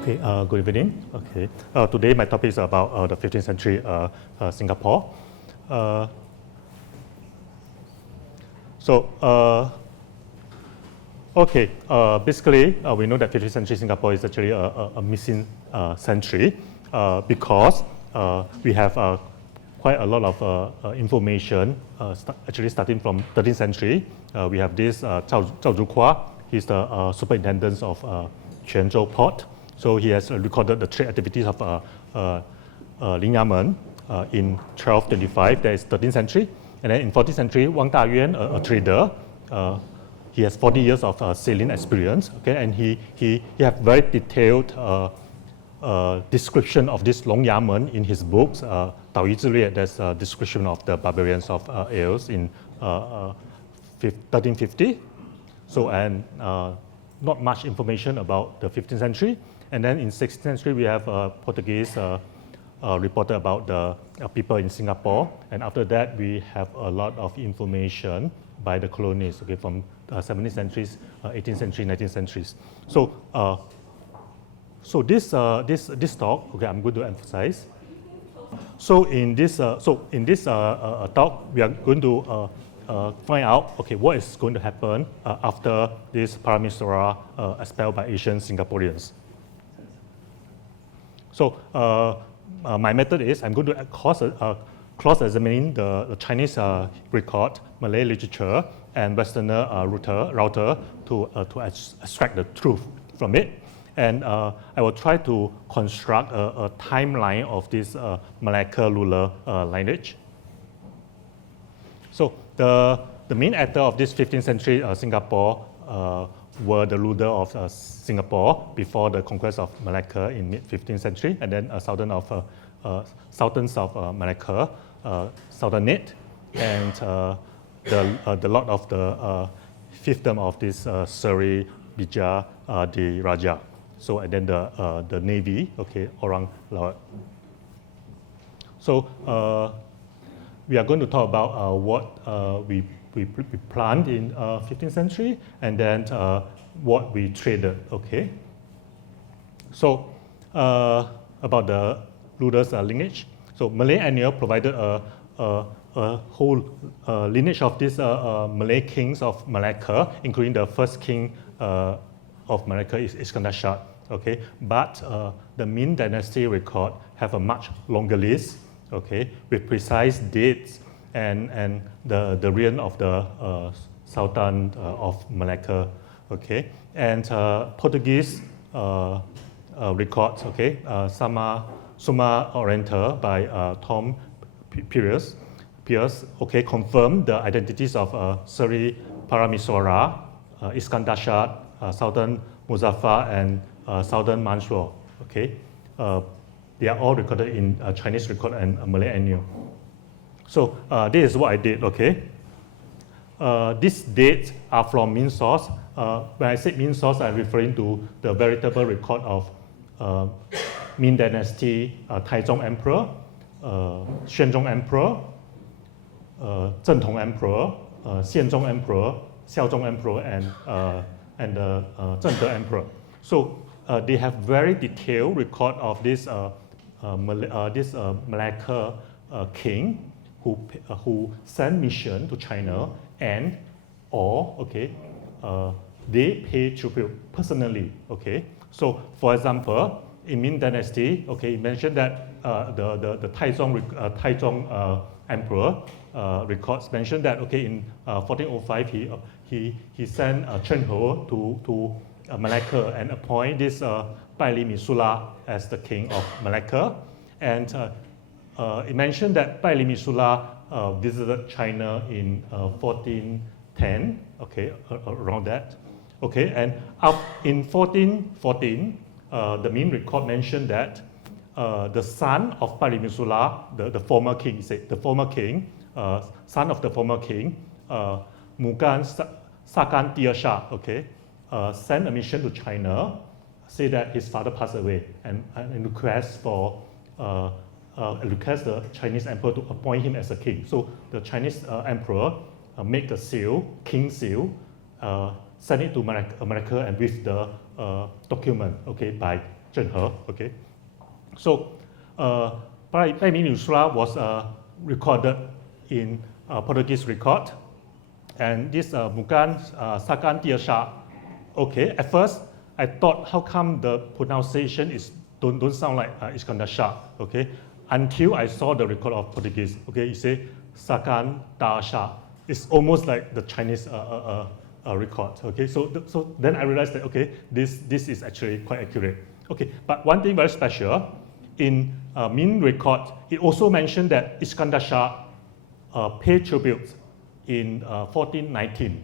Okay, good evening. Okay, today my topic is about the 15th century Singapore. Basically, we know that 15th century Singapore is actually a missing century because we have quite a lot of information, actually starting from 13th century. We have this Zhao Zhukua. He's the superintendent of Quanzhou port. So he has recorded the trade activities of Lingyamen in 1225, that is 13th century. And then in 14th century, Wang Dayuan, a trader, he has 40 years of sailing experience, okay, and he have very detailed description of this Longyamen in his books. Dao Yi Ziliue, there's a description of the barbarians of Ailes in 1350. So, and not much information about the 15th century. And then in 16th century, we have Portuguese reported about the people in Singapore. And after that, we have a lot of information by the colonies, okay, from 17th centuries, 18th century, 19th centuries. So, this talk, okay, I'm going to emphasize. So in this talk, we are going to find out, okay, what is going to happen after this Paramisura expelled by Asian Singaporeans. So my method is I'm going to cross-examine the Chinese record, Malay literature, and Westerner router to extract the truth from it. And I will try to construct a timeline of this Malacca lunar lineage. So the main actor of this 15th century Singapore were the ruler of Singapore before the conquest of Malacca in mid-15th century, and then sultans of Malacca, Sultanate, and the lot of the fiefdom of this Sriwijaya di Raja. So and then the navy, okay, around Laut. So we are going to talk about what we planned in 15th century, and then what we traded, okay? So about the rulers' lineage. So Malay Annual provided a whole lineage of these Malay kings of Malacca, including the first king of Malacca is Iskandar Shah, okay? But the Ming Dynasty record have a much longer list, okay, with precise dates and the reign of the Sultan of Malacca, okay, and Portuguese records, okay, Summa Oriental by Tom Pierce, okay, confirmed the identities of Sri Paramisura, Iskandar Shah, Sultan Muzaffar, and Sultan Mansur, okay. They are all recorded in Chinese record and Malay Annual. So this is what I did, okay. These dates are from Ming source. When I say Ming source, I'm referring to the veritable record of Ming Dynasty, Taizong Emperor, Xuanzong Emperor, Zhentong Emperor, Xianzong Emperor, Xiaozong Emperor, and the Zhengde Emperor. So they have very detailed record of this Malacca king who sent mission to China okay, they pay tribute personally, okay. So for example, in Ming Dynasty, okay, it mentioned that the Taizong Emperor records mentioned that, okay, in 1405 he sent Chen He to Malacca and appoint this Baili Misula as the king of Malacca. And it mentioned that Baili Misula visited China in 1410, okay, around that. Okay, and in 1414, the Ming record mentioned that the son of Baili Misula, the former king, son of the former king, Mugan Sakan Tia Shah, okay, sent a mission to China, say that his father passed away, and request the Chinese emperor to appoint him as a king. So the Chinese emperor make a seal, king seal, send it to Malacca and with the document, okay, by Zhenhe, okay. So, Pai Ming Usura was recorded in Portuguese record, and this bukan Sakan Tia Shah. Okay, at first I thought how come the pronunciation is don't sound like Iskandar Shah, okay, until I saw the record of Portuguese. Okay, you say Sakan Ta Shah. It's almost like the Chinese record. Okay, so then I realized that okay, this is actually quite accurate. Okay, but one thing very special in Ming record, it also mentioned that Iskandar Shah paid tribute in 1419.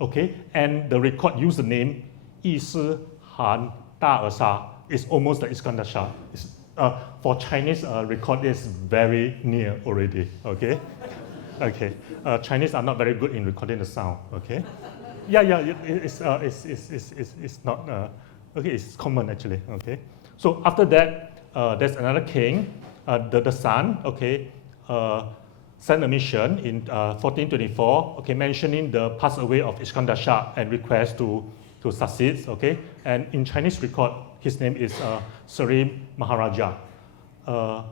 Okay, and the record used the name Yi Si Han Da Sha. It's almost like Iskandar Shah. For Chinese record, it's very near already. Okay, okay. Chinese are not very good in recording the sound. Okay, yeah. It's not okay. It's common actually. Okay, so after that, there's another king, the son. Okay. Sent a mission in 1424, okay, mentioning the pass away of Iskandar Shah and request to succeed, okay. And in Chinese record, his name is Seri Maharaja.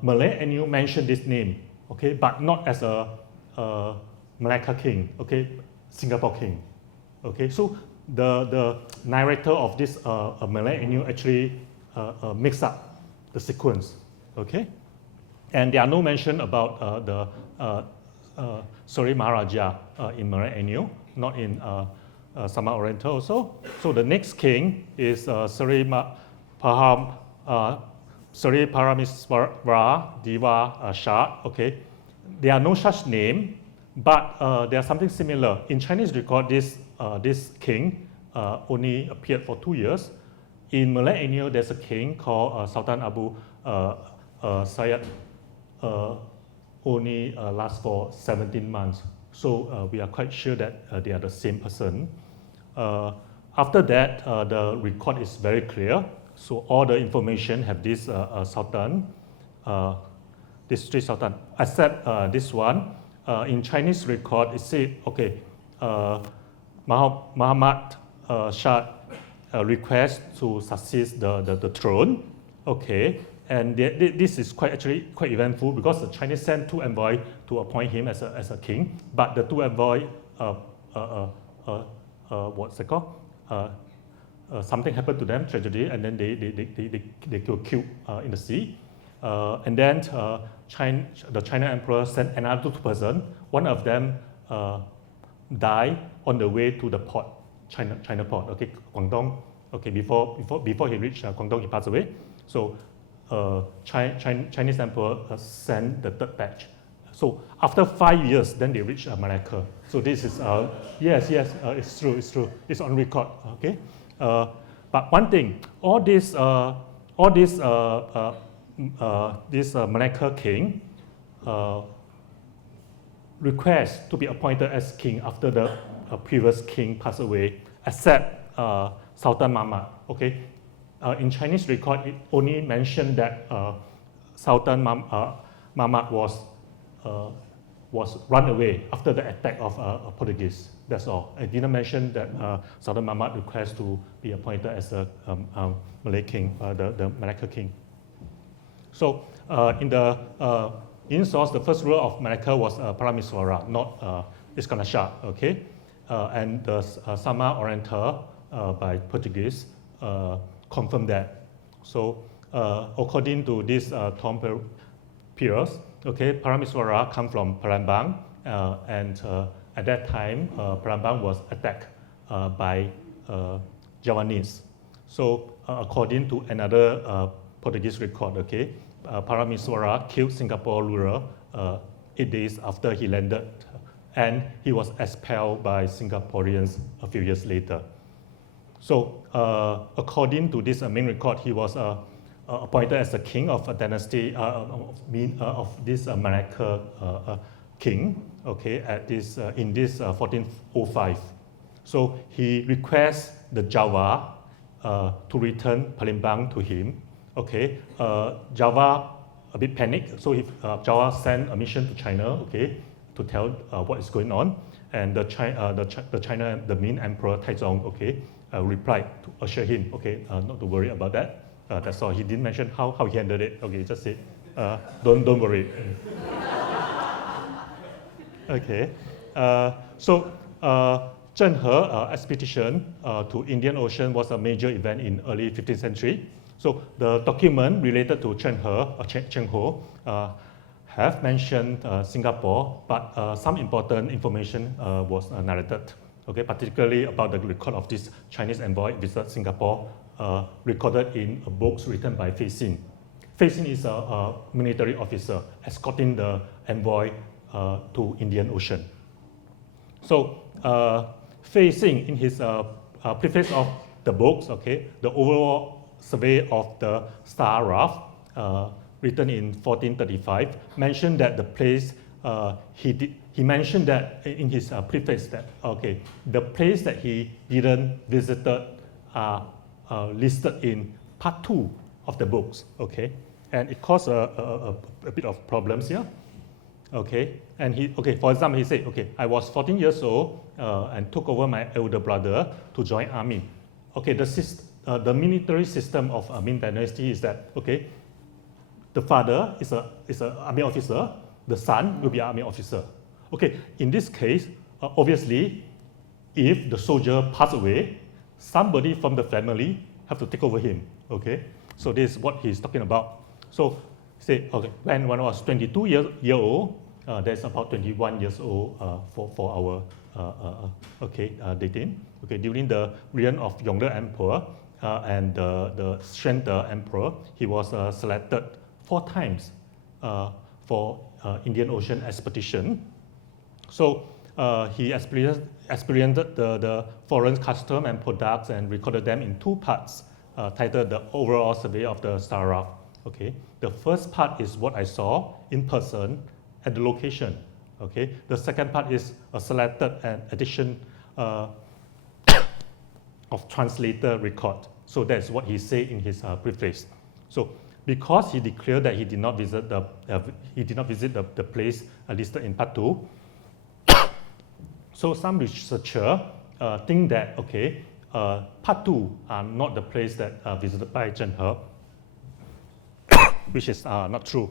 Malay and you mentioned this name, okay, but not as a Malacca king, okay, Singapore king, okay. So the narrator of this Malay and you actually mix up the sequence, okay. And there are no mention about the Seri Maharaja in Malay Enu, not in Sama Oriental also. So the next king is Seri Paramiswara Diva Shah. Okay, there are no such name, but there are something similar in Chinese record. This king only appeared for 2 years. In Malay Enu, there's a king called Sultan Abu Sayyid. Only last for 17 months. So we are quite sure that they are the same person. After that, the record is very clear. So all the information have this sultan, this three sultan, except this one. In Chinese record, it said, okay, Muhammad Shah request to succeed the throne. Okay. And this is actually quite eventful because the Chinese sent 2 envoys to appoint him as a king, but the 2 envoys, what's it called? Something happened to them, tragedy, and then they were killed in the sea. And then the China emperor sent another 2 persons. One of them died on the way to the port, China port. Okay, Guangdong. Okay, before he reached Guangdong, he passed away. So Chinese emperor sent the 3rd batch. So after 5 years, then they reached Malacca. So this is yes, it's true. It's on record. Okay, but one thing, this Malacca king request to be appointed as king after the previous king passed away, except Sultan Mahmud. Okay. In Chinese record, it only mentioned that Sultan Mahmud was run away after the attack of Portuguese. That's all. I didn't mention that Sultan Mahmud request to be appointed as a Malay king, the Malacca king. So in the source, the first ruler of Malacca was Paramiswara, not Iskandar Shah. Okay, and the Sama Oriental by Portuguese. Confirm that. So according to this Tom Pierce, okay, Paramiswara come from Palembang, and at that time Palembang was attacked by Javanese. So according to another Portuguese record, okay, Paramiswara killed Singapore ruler 8 days after he landed, and he was expelled by Singaporeans a few years later. So according to this main record, he was appointed as the king of a dynasty of this Malacca king, okay, in this 1405. So he requests the Java to return Palembang to him. Okay, Java a bit panicked, so Java sent a mission to China, okay, to tell what is going on, and the Ming Emperor Taizong, okay, replied to assure him, okay, not to worry about that. That's all. He didn't mention how he handled it. Okay, just said, don't worry. Okay, so Zheng He expedition to Indian Ocean was a major event in early 15th century. So the document related to Zheng He have mentioned Singapore, but some important information was narrated. Okay, particularly about the record of this Chinese envoy visit Singapore, recorded in books written by Fei Xin. Fei Xin is a military officer escorting the envoy to Indian Ocean. So Fei Xin, in his preface of the books, okay, the overall survey of the star raft, written in 1435, mentioned that the place he mentioned that in his preface that okay, the place that he didn't visited are listed in part 2 of the books. Okay, and it caused a bit of problems here. Okay, and for example, he said, okay, I was 14 years old and took over my elder brother to join army. Okay, the military system of Ming Dynasty is that okay, the father is an army officer, the son will be an army officer. Okay, in this case, obviously, if the soldier passed away, somebody from the family have to take over him. Okay, so this is what he's talking about. So say okay, when I was 22 years old, that's about 21 years old for our dating. Okay, during the reign of Yongle Emperor and the Shen Emperor, he was selected 4 times for Indian Ocean expedition. So he experienced the foreign custom and products and recorded them in 2 parts, titled The Overall Survey of the Star Raft. Okay, the first part is what I saw in person at the location. Okay, the second part is a selected and addition of translator record. So that's what he said in his preface. So because he declared that he did not visit the place listed in part 2, so some researchers think that okay, part 2 are not the place that visited by Zheng He, which is not true.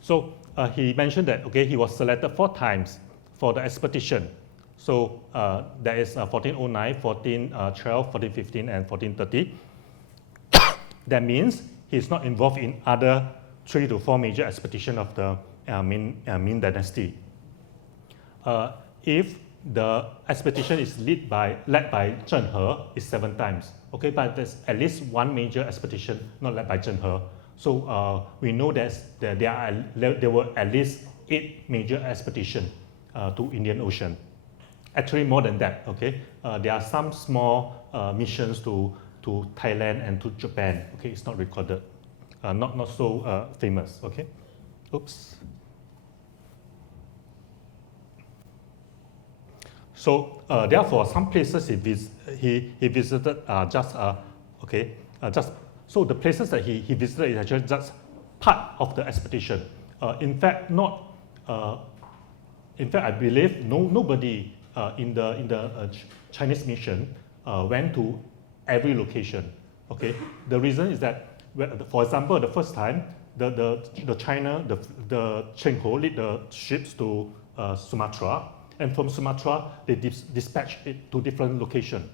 So he mentioned that okay, he was selected 4 times for the expedition. So that is 1409, 1412, 1415, and 1430. That means he's not involved in other 3 to 4 major expeditions of the Ming Dynasty. If the expedition is led by Zheng He, it's 7 times. Okay, but there's at least 1 major expedition not led by Zheng He. So we know that there were at least 8 major expeditions to Indian Ocean. Actually, more than that. Okay, there are some small missions to Thailand and to Japan. Okay, it's not recorded, not so famous. Okay, oops. So therefore, some places he visited just so the places that he visited is actually just part of the expedition. In fact, I believe nobody in the Chinese mission went to every location. Okay, the reason is that, for example, the first time the Zheng He led the ships to Sumatra, and from Sumatra they dispatched it to different locations.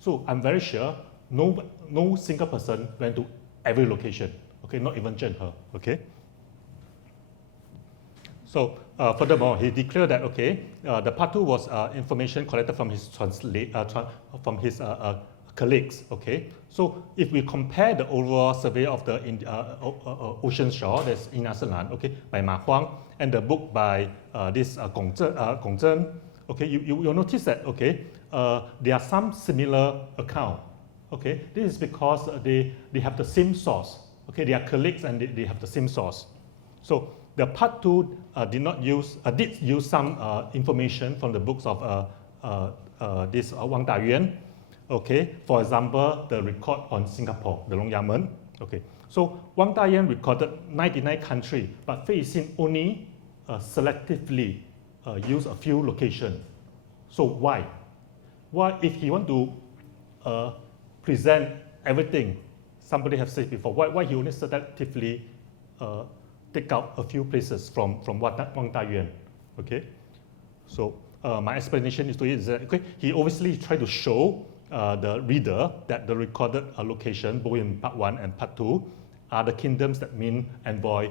So I'm very sure no single person went to every location. Okay, not even Zheng He. Okay. So furthermore, he declared that okay, the part 2 was information collected from his colleagues. Okay, so if we compare the overall survey of the ocean shore, that's Inasalan, okay, by Ma Huang, and the book by this Gong Zhen, okay, you'll notice that okay, there are some similar account. Okay, this is because they have the same source. Okay, they are colleagues and they have the same source. So the part 2 did use some information from the books of this Wang Dayuan. Okay, for example, the record on Singapore, the Long Yamen. Okay, so Wang Dayuan recorded 99 countries, but Fei Xin only selectively used a few locations. So why? Why, if he want to present everything. Somebody have said before, why he only selectively take out a few places from Wang Dayuan, okay? So my explanation is to it is that, okay, he obviously tried to show the reader that the recorded location, both in part 1 and part 2, are the kingdoms that Ming envoy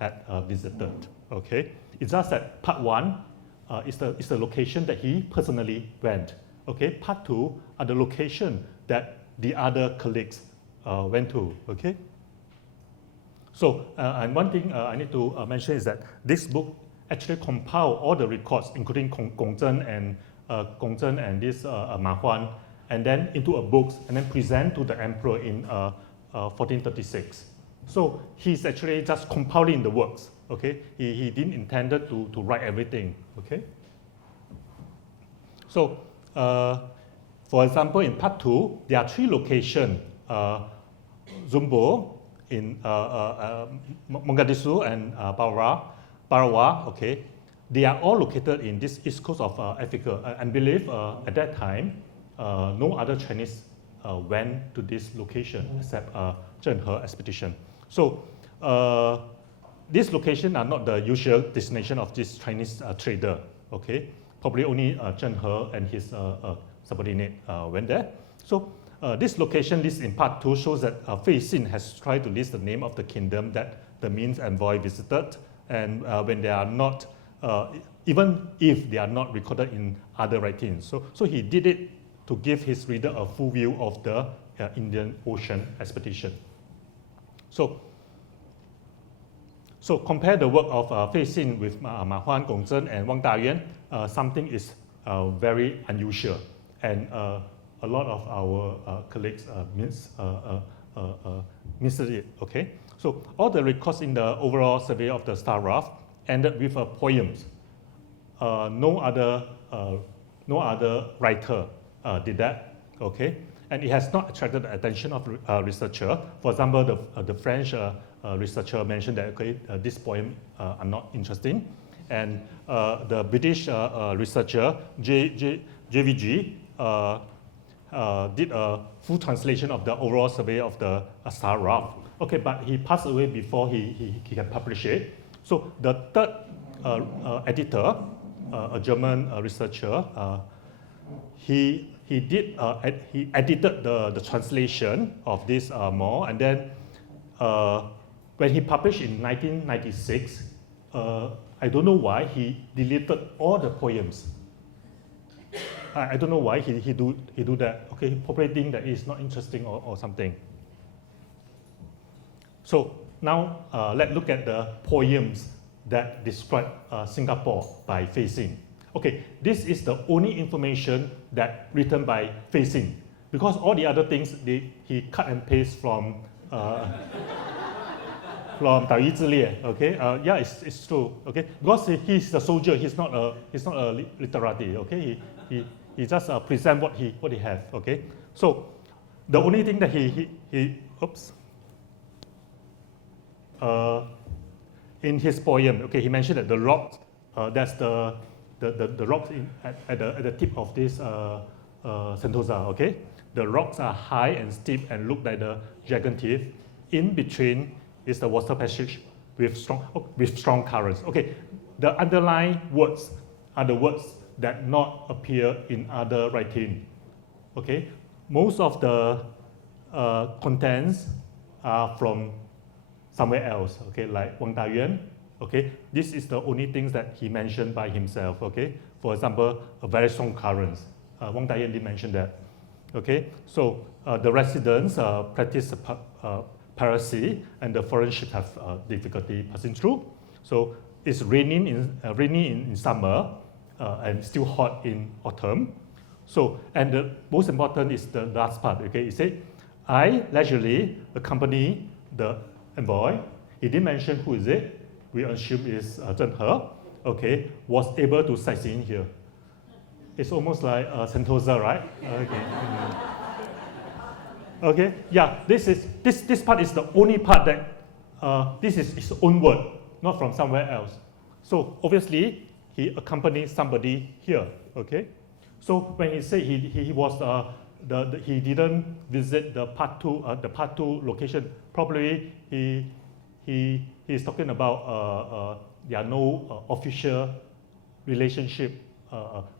had visited, okay? It's just that part 1 is the location that he personally went, okay? Part 2 are the location that the other colleagues went to, okay? So, and one thing I need to mention is that this book actually compiled all the records, including Gongzhen and this Ma Huan, and then into a book, and then present to the emperor in 1436. So he's actually just compiling the works, okay? He didn't intend to write everything, okay? So, for example, in part 2, there are 3 locations, Zumbo, in Mogadishu and Barawa, okay? They are all located in this east coast of Africa. I believe at that time, no other Chinese went to this location except Zheng He expedition. So these locations are not the usual destination of this Chinese trader, okay? Probably only Zheng He and his subordinate went there. So this location list in part 2 shows that Fei Xin has tried to list the name of the kingdom that the Ming's envoy visited, and when they are not, even if they are not recorded in other writings. So he did it to give his reader a full view of the Indian Ocean expedition. So compare the work of Fei Xin with Ma Huan, Gongzhen, and Wang Dayuan. Something is very unusual, and a lot of our colleagues missed it, okay? So all the records in the overall survey of the Star Raft ended with poems. No other writer did that, okay? And it has not attracted the attention of researcher. For example, the French researcher mentioned that, okay, this poem are not interesting. And the British researcher, JVG, did a full translation of the overall survey of the Star Raft. Okay, but he passed away before he can publish it. So the third editor, a German researcher, he edited the translation of this more, and then when he published in 1996, I don't know why he deleted all the poems. I don't know why he do that. Okay, probably think that it's not interesting or something. So now let's look at the poems that describe Singapore by Fei Xin. Okay, this is the only information that written by Fei Xin, because all the other things he cut and paste from from Tai Yi Zhilie. Okay, yeah, it's true. Okay, because he's a soldier, he's not a literati. Okay, he just present what he have. Okay, so the only thing that he in his poem, okay, he mentioned that the rocks, that's the rocks at the tip of this Sentosa. Okay, the rocks are high and steep and look like the dragon teeth. In between is the water passage with strong currents. Okay, the underlying words are the words that not appear in other writing. Okay, most of the contents are from somewhere else. Okay, like Wang Dayuan. Okay, this is the only things that he mentioned by himself. Okay, for example, a very strong currents. Wang Dayuan did mention that. Okay, so the residents practice piracy, and the foreign ships have difficulty passing through. So it's raining in summer and still hot in autumn. So, and the most important is the last part. Okay, he said, I leisurely accompany the envoy. He didn't mention who is it. We assume it's Zheng He. Okay, was able to sightseeing here. It's almost like Sentosa, right? Okay. Okay, yeah, this part is the only part that this is his own word, not from somewhere else. So obviously he accompanied somebody here. Okay, so when he said he was he didn't visit the part two location. Probably he's talking about there are no official relationship,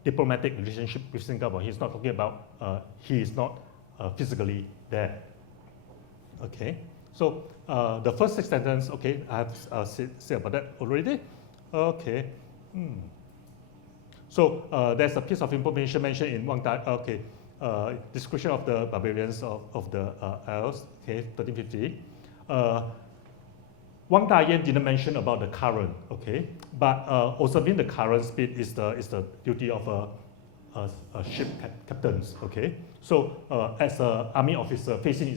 diplomatic relationship with Singapore. He's not talking about he is not physically there. Okay, so the first 6 sentences, okay, I have said about that already. Okay. So there's a piece of information mentioned in Wang Tai. Okay, description of the barbarians of the Isles. Okay, 1350. Wang Tai Yew didn't mention about the current. Okay, but observing the current speed is the duty of a ship captains. Okay, so as an army officer, facing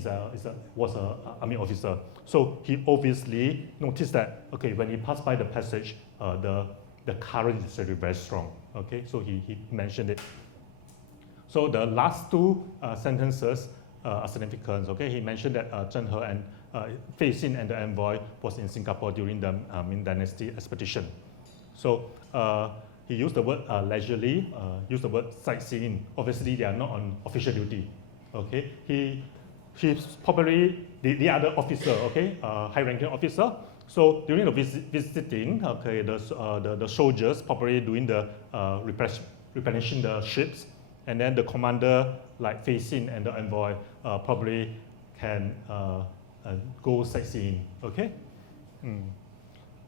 was an army officer. So he obviously noticed that, okay, when he passed by the passage, the current is very, very strong. Okay, so he mentioned it. So the last 2 sentences are significant. Okay, he mentioned that Zheng He and Fei Xin and the envoy was in Singapore during the Ming Dynasty expedition. So he used the word leisurely, used the word sightseeing. Obviously, they are not on official duty. Okay, he's probably the other officer. Okay, high-ranking officer. So during the visiting, okay, the soldiers probably doing the replenishing the ships, and then the commander like Fei Xin and the envoy probably can go sightseeing. Okay.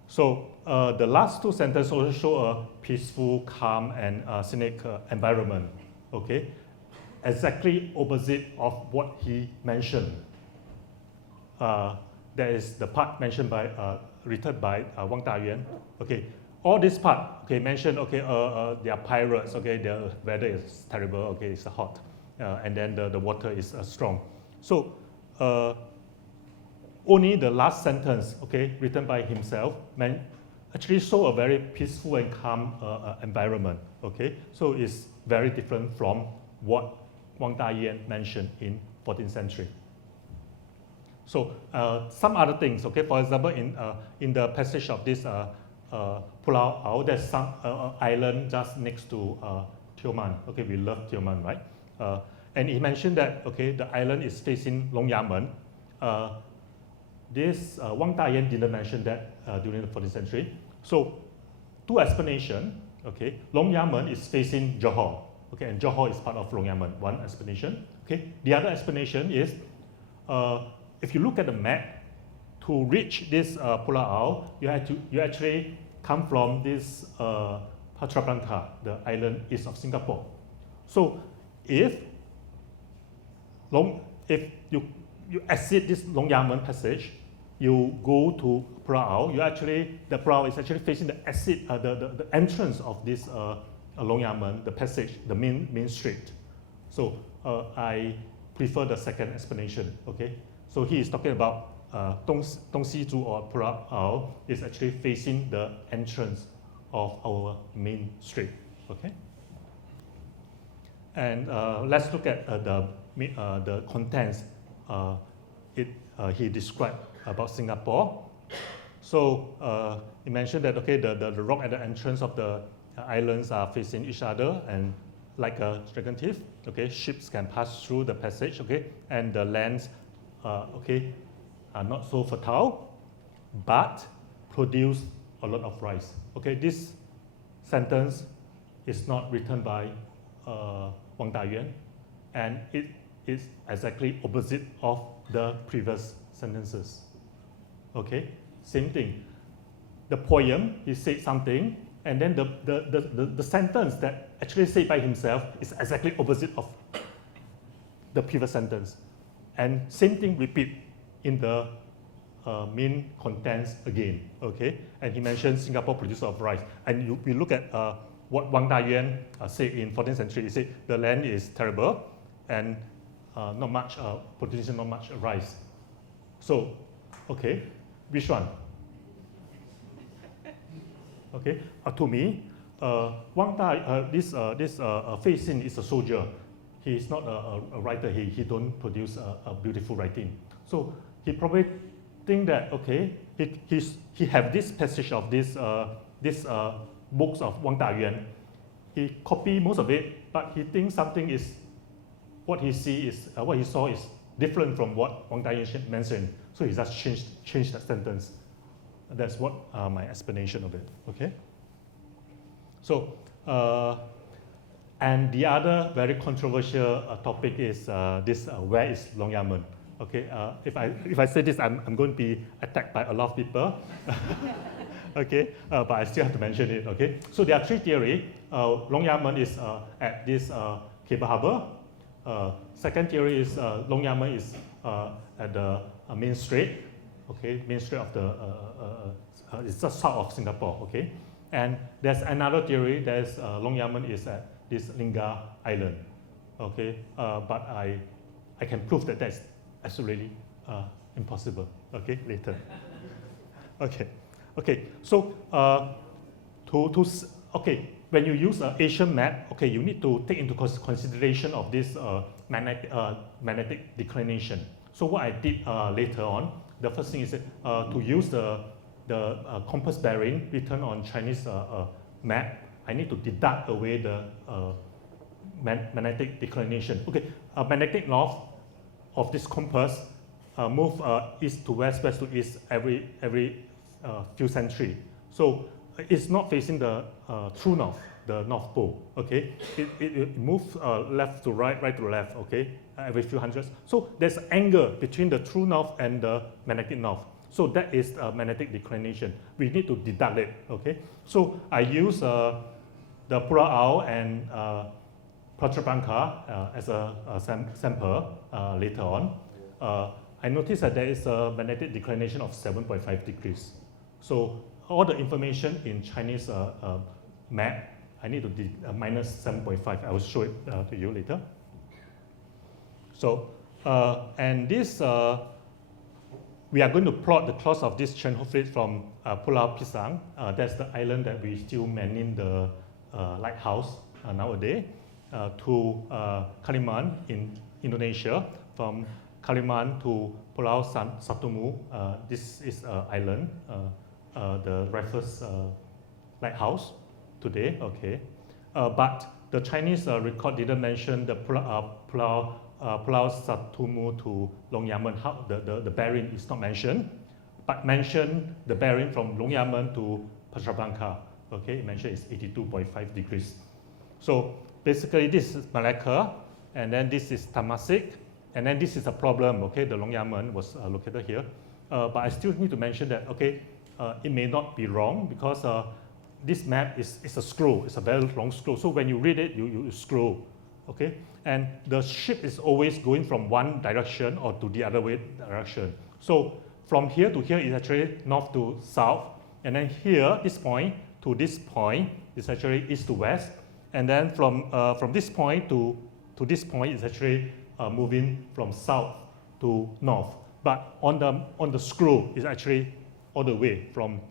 So the last 2 sentences also show a peaceful, calm, and scenic environment. Okay, exactly opposite of what he mentioned. That is the part mentioned by, written by Wang Tai Yew. Okay, all this part, okay, mentioned, okay, they are pirates, okay, the weather is terrible, okay, it's hot, and then the water is strong. So only the last sentence, okay, written by himself, actually show a very peaceful and calm environment, okay. So it's very different from what Wang Tai Yew mentioned in 14th century. So some other things, okay, for example, in the passage of this Pulau Au, there's some island just next to Tioman. Okay, we love Tioman, right? And he mentioned that, okay, the island is facing Long Yamen. This Wang Tai Yew didn't mention that during the 14th century. So 2 explanations, okay, Long Yamen is facing Johor, okay, and Johor is part of Long Yamen, one explanation. Okay, the other explanation is, if you look at the map, to reach this Pulau Au, you actually come from this Patra Blanca, the island east of Singapore. So if you exit this Long Yamen passage, you go to Pulau Au, the Pulau is actually facing the exit, the entrance of this Long Yamen, the passage, the main street. So I prefer the second explanation. Okay, so he is talking about Dong Si Zhu or Pulau Au is actually facing the entrance of our main street. Okay, and let's look at the contents he described about Singapore. So he mentioned that, okay, the rock at the entrance of the islands are facing each other and like a dragon teeth. Okay, ships can pass through the passage. Okay, and the lands, okay, are not so fertile, but produce a lot of rice. Okay, this sentence is not written by Wang Tai Yew, and it is exactly opposite of the previous sentences. Okay, same thing. The poem, he said something, and then the sentence that actually said by himself is exactly opposite of the previous sentence. And same thing repeat in the main contents again, okay? And he mentioned Singapore producer of rice. And we look at what Wang Tai Yew said in 14th century. He said the land is terrible and not much producing, not much rice. So, okay, which one? Okay, to me, Wang Tai, this Fei Xin is a soldier. He is not a writer. He don't produce a beautiful writing. So he probably think that, okay, he have this passage of this books of Wang Tai Yew. He copy most of it, but he thinks something is what he saw is different from what Wang Tai Yew mentioned. So he just changed that sentence. That's what my explanation of it. Okay. So and the other very controversial topic is this: where is Long Yamen? Okay. If I say this, I'm going to be attacked by a lot of people. Okay. But I still have to mention it. Okay. So there are three theories. Long Yamen is at this cable harbor. Second theory is Long Yamen is at the main strait. Okay, main strait of the it's just south of Singapore. Okay, and there's another theory. There's Long Yamen is at this Lingga Island. Okay, but I can prove that that's absolutely impossible. Okay, later. Okay. So when you use an Asian map, okay, you need to take into consideration of this magnetic declination. So what I did later on, the first thing is to use the compass bearing written on Chinese map. I need to deduct away the magnetic declination. Okay, magnetic north of this compass move east to west, west to east every few centuries. So it's not facing the true north, the North Pole. Okay, it moves left to right, right to left. Okay, every few hundreds. So there's an angle between the true north and the magnetic north. So that is magnetic declination. We need to deduct it. Okay, so I use the Pulau Au and Patrabangka as a sample later on. I noticed that there is a magnetic declination of 7.5 degrees. So all the information in Chinese map, I need to minus 7.5. I will show it to you later. So, and this, we are going to plot the course of this Chen-Ho fleet from Pulau Pisang. That's the island that we still manning the lighthouse nowadays, to Kaliman in Indonesia. From Kaliman to Pulau Satumu, this is island, the Raffles lighthouse today. Okay, but the Chinese record didn't mention the Pulau Satumu to Long Yamen. How the bearing is not mentioned, but mentioned the bearing from Long Yamen to Patrabangka. Okay, it mentioned it's 82.5 degrees. So basically, this is Malacca, and then this is Temasek, and then this is a problem. Okay, the Long Yamen was located here, but I still need to mention that. Okay, it may not be wrong because this map is a scroll. It's a very long scroll. So when you read it, you scroll. Okay, and the ship is always going from one direction or to the other way direction. So from here to here is actually north to south, and then here, this point to this point is actually east to west, and then from this point to this point is actually moving from south to north. But on the scroll is actually all the way from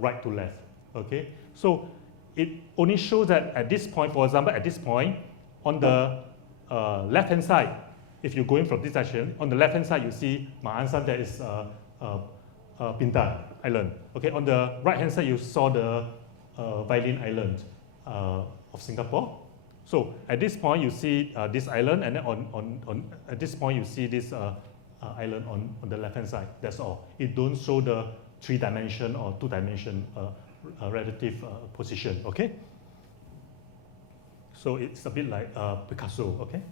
right to left. Okay, so it only shows that at this point, for example, at this point, on the left-hand side, if you're going from this direction, on the left-hand side you see Ma'ansan, there is Bintan Island. Okay, on the right-hand side you saw the Violin Island of Singapore. So at this point you see this island, and then at this point you see this island on the left-hand side. That's all. It don't show the 3-dimension or 2-dimension relative position. Okay. So it's a bit like Picasso. Okay.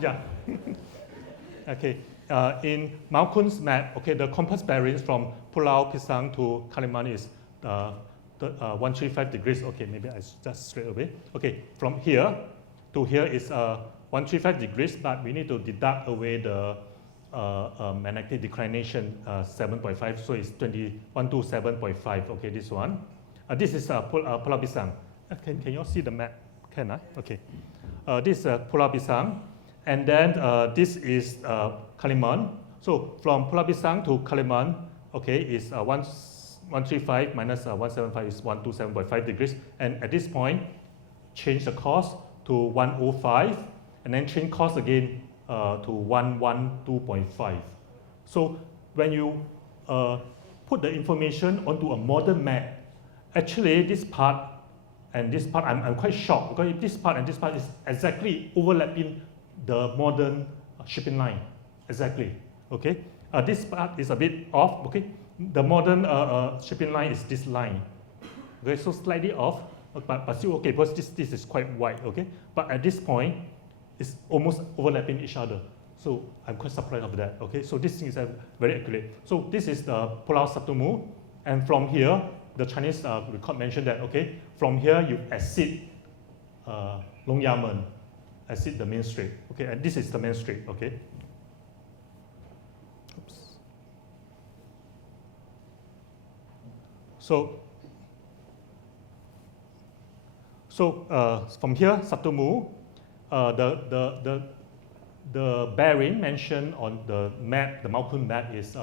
Yeah. Okay. In Malcolm's map, okay, the compass bearings from Pulau Pisang to Kaliman is 135 degrees. Okay, maybe I just straight away. Okay, from here to here is 135 degrees, but we need to deduct away the magnetic declination 7.5, so it's 127.5. Okay, this one. This is Pulau Pisang. Can you all see the map? Can I? Okay. This is Pulau Pisang, and then this is Kaliman. So from Pulau Pisang to Kaliman, okay, is 135 minus 175 is 127.5 degrees. And at this point, change the course to 105, and then change course again to 112.5. So when you put the information onto a modern map, actually this part And this part, I'm quite shocked because this part and this part is exactly overlapping the modern shipping line, exactly, okay? This part is a bit off, okay? The modern shipping line is this line, okay? So slightly off, but still okay, because this is quite wide, okay? But at this point, it's almost overlapping each other. So I'm quite surprised of that, okay? So this thing is very accurate. So this is the Pulau Satumu, and from here, the Chinese record mentioned that, okay, from here you exit Long Yamen, exit the main strait, okay, and this is the main strait, okay. Oops. So from here, Satumu, the bearing mentioned on the map, the Malacca map, is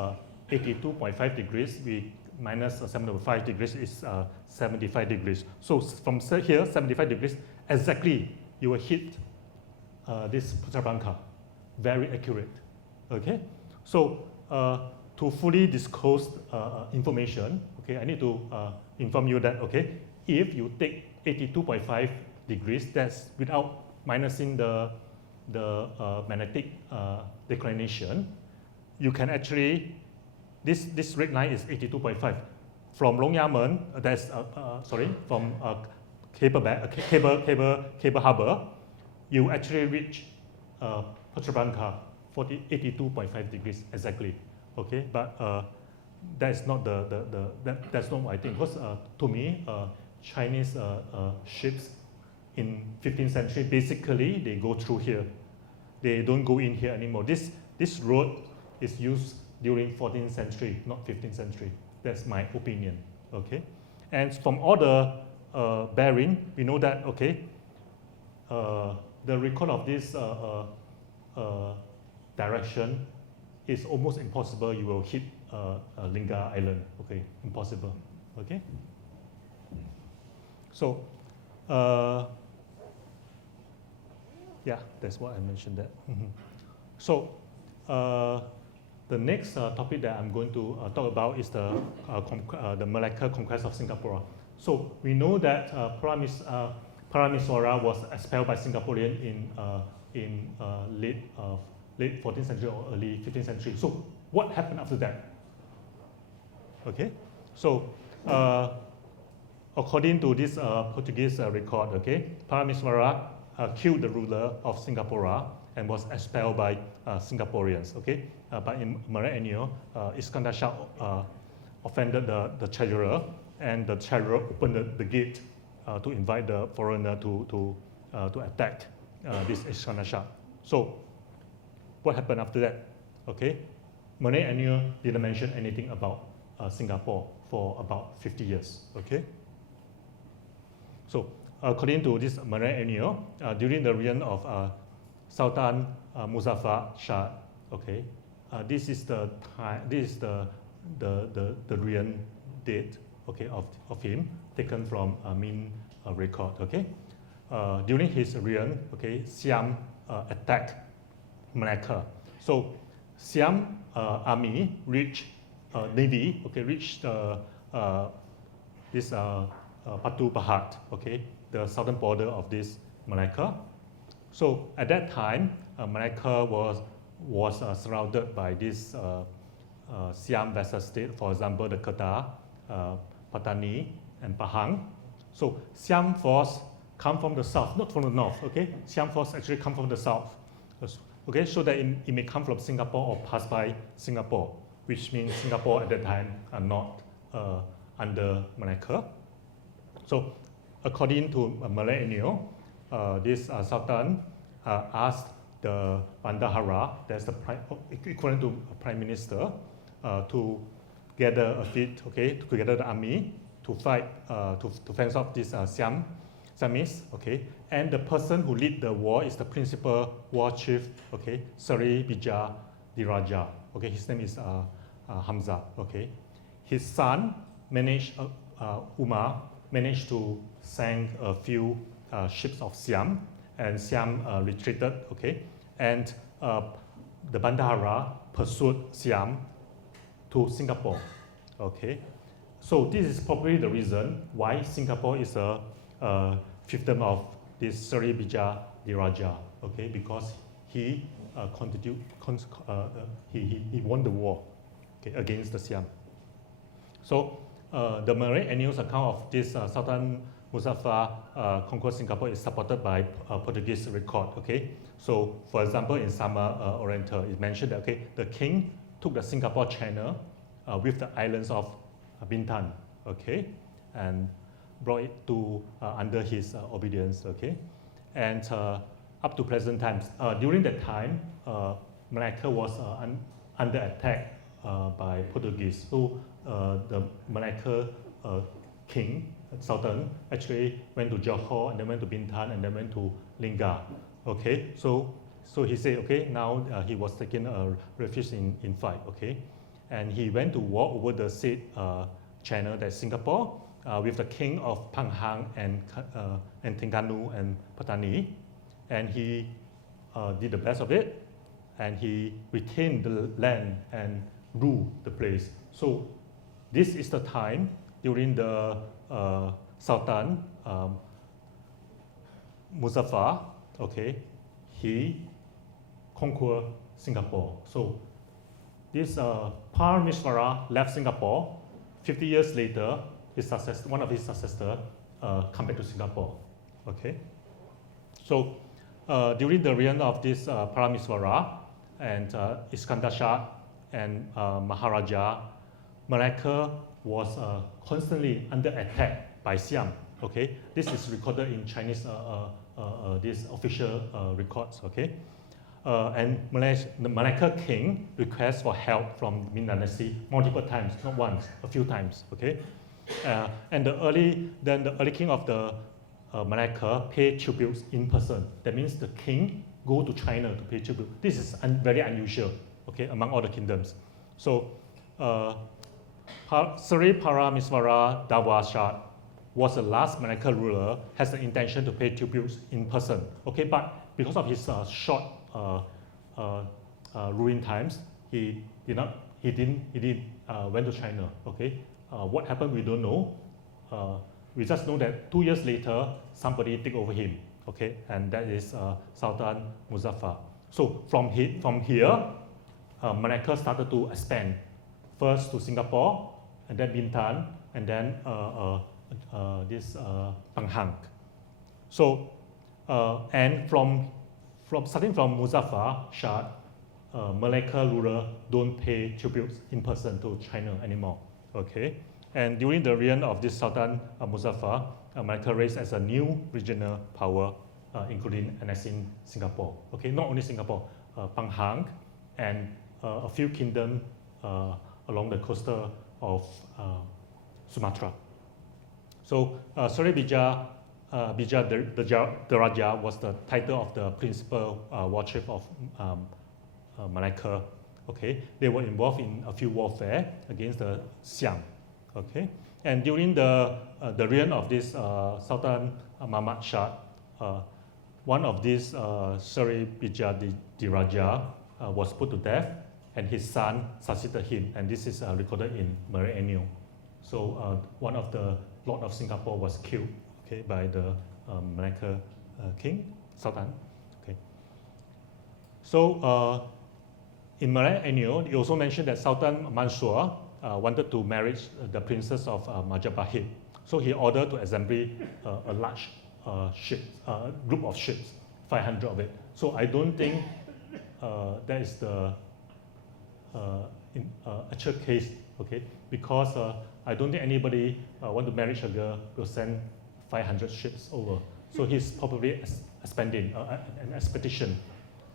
82.5 degrees. We minus 7.5 degrees is 75 degrees. So from here, 75 degrees, exactly you will hit this Putra Bangka. Very accurate. Okay. So to fully disclose information, okay, I need to inform you that, okay, if you take 82.5 degrees, that's without minusing the magnetic declination, you can actually, this red line is 82.5. From Long Yamen, from Cable Harbour, you actually reach Putra Bangka 82.5 degrees exactly. Okay, but that's not that's not what I think. Because to me, Chinese ships in 15th century, basically they go through here. They don't go in here anymore. This road is used during 14th century, not 15th century. That's my opinion, okay? And from all the bearing, we know that, okay, the record of this direction is almost impossible. You will hit Lingga Island, okay? Impossible, okay? So, yeah, that's what I mentioned that. Mm-hmm. So, the next topic that I'm going to talk about is the Malacca Conquest of Singapore. So we know that Paramiswara was expelled by Singaporean in late 14th century or early 15th century. So what happened after that? Okay, so according to this Portuguese record, okay, Paramiswara killed the ruler of Singapura and was expelled by Singaporeans, okay? But in Malay Annual, Iskandar Shah offended the treasurer, and the treasurer opened the gate to invite the foreigner to attack this Iskandar Shah. So what happened after that? Okay, Malay Annual didn't mention anything about Singapore for about 50 years, okay? So according to this Malay Annual, during the reign of Sultan Muzaffar Shah, okay, this is the time, this is the reign date, okay, of him, taken from Ming record, okay. During his reign, okay, Siam attacked Malacca. So Siam army reached navy, okay, reached this Batu Pahat, okay, the southern border of this Malacca. So at that time, Malacca was surrounded by this Siam vassal state, for example, the Kedah, Patani, and Pahang. So Siam force come from the south, not from the north, okay? Siam force actually come from the south, okay? So that it may come from Singapore or pass by Singapore, which means Singapore at that time are not under Malacca. So according to Malay Annual, this Sultan asked the Bandahara, that's the equivalent to a prime minister, to gather a fleet, okay, to gather the army to fight, to fence off this Siamese, okay, and the person who lead the war is the principal war chief, okay, Sri Bija Diraja, okay, his name is Hamza, okay. His son managed, Umar, managed to sink a few ships of Siam, and Siam retreated, okay, and the Bandahara pursued Siam to Singapore, okay. So this is probably the reason why Singapore is a fiefdom of this Sriwijaya Diraja, okay, because he he won the war, okay, against the Siam. So the marine annals account of this Sultan Muzaffar conquest Singapore is supported by Portuguese record, okay. So for example, in Sama Oriental, it mentioned that, okay, the king took the Singapore Channel with the islands of Bintan, okay, and brought it to under his obedience, okay. And up to present times, during that time, Malacca was under attack by Portuguese. So the Malacca king, Sultan, actually went to Johor and then went to Bintan and then went to Lingga. Okay, so he said, okay, now he was taking a refuge in fight, okay, and he went to war over the said channel, that's Singapore, with the king of Pahang and Terengganu and Patani, and he did the best of it, and he retained the land and ruled the place. So this is the time during the Sultan Muzaffar, okay, he conquered Singapore. So this Parameswara left Singapore. 50 years later, one of his successors come back to Singapore, okay. So during the reign of this Parameswara and Iskandar Shah and Maharaja, Malacca was constantly under attack by Siam, okay. This is recorded in Chinese these official records, okay. And the Malacca king requests for help from Ming Dynasty multiple times, not once, a few times, okay. And the early king of the Malacca paid tributes in person. That means the king go to China to pay tribute. This is very unusual, okay, among all the kingdoms. So Sri Parameswara Dawar Shah was the last Malacca ruler, has the intention to pay tributes in person, okay, but because of his short ruling times, he didn't went to China, okay. What happened, we don't know. We just know that 2 years later, somebody took over him, okay, and that is Sultan Muzaffar. So from here, Malacca started to expand, first to Singapore, and then Bintan, and then this Pahang. So and starting from Muzaffar Shah, Malacca ruler don't pay tributes in person to China anymore, okay. And during the reign of this Sultan Muzaffar, Malacca raised as a new regional power, including annexing Singapore. Okay, not only Singapore, Pahang, and a few kingdoms along the coastal of Sumatra. So Sriwijaya Diraja was the title of the principal war chief of Malacca. Okay, they were involved in a few warfare against the Siam. Okay, and during the reign of this Sultan Muhammad Shah, one of these Sriwijaya Diraja was put to death, and his son succeeded him, and this is recorded in marine annal. So one of the Lord of Singapore was killed, okay, by the Malacca king, Sultan. Okay. So in marine annal, it also mentioned that Sultan Mansur wanted to marry the princess of Majapahit. So he ordered to assemble a large group of ships, 500 of it. So I don't think that is the actual case, okay? Because I don't think anybody want to marry a girl will send 500 ships over. So he's probably expanding an expedition.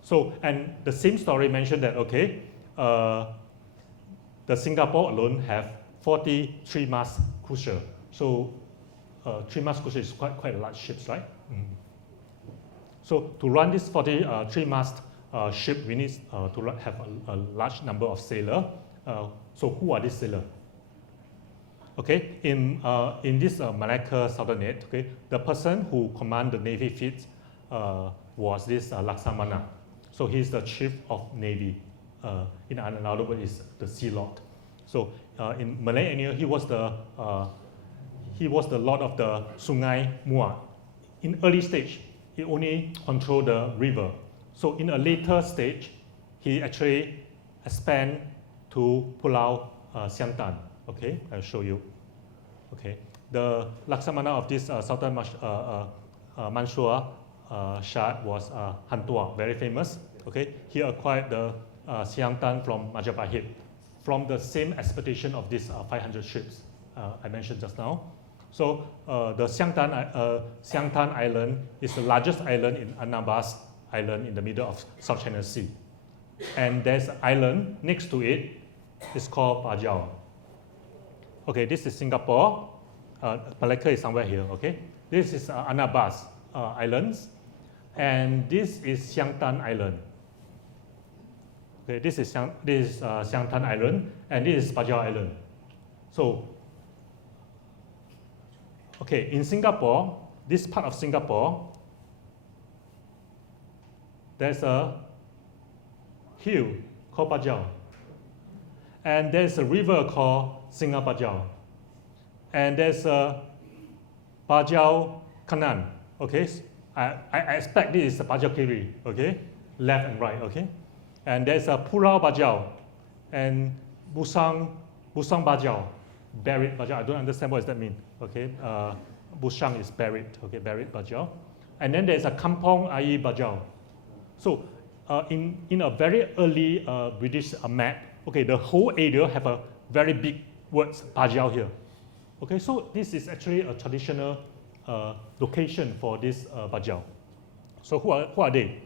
So, and the same story mentioned that, okay, the Singapore alone have 40 three-mast cruiser. So 3-mast cruiser is quite a large ships, right? Mm-hmm. So to run this 40 three-mast ship, we need to have a large number of sailors. So who are these sailors? Okay, in this Malacca Sultanate, okay, the person who command the navy fleet was this Laksamana. So he's the chief of navy. In another word is the Sea Lord. So in Malay annal, he was the he was the lord of the Sungai Muar. In early stage, he only controlled the river. So in a later stage, he actually expand to Pulau Siantan. Okay, I'll show you. Okay, the Laksamana of this Southern Mansua shard was Hantua, very famous. Okay, he acquired the Siantan from Majapahit from the same expedition of these 500 ships I mentioned just now. So the Siantan Island is the largest island in Anambas Island in the middle of South China Sea. And there's an island next to it, it's called Bajau. Okay, this is Singapore. Malacca is somewhere here, okay? This is Anambas Islands. And this is Siantan Island. Okay, this is Siantan Island, and this is Bajau Island. So, okay, in Singapore, this part of Singapore, there's a hill called Bajau. And there's a river called Singa Bajau. And there's a Bajau Kanan, okay? I expect this is a Bajau Kiri, okay? Left and right, okay? And there's a Pulau Bajau and Busang Bajau, buried Bajau. I don't understand what does that mean, okay? Busang is buried, okay, buried Bajau. And then there's a Kampong Air Bajau. So in a very early British map, okay, the whole area have a very big words Bajau here. Okay, so this is actually a traditional location for this Bajau. So who are they?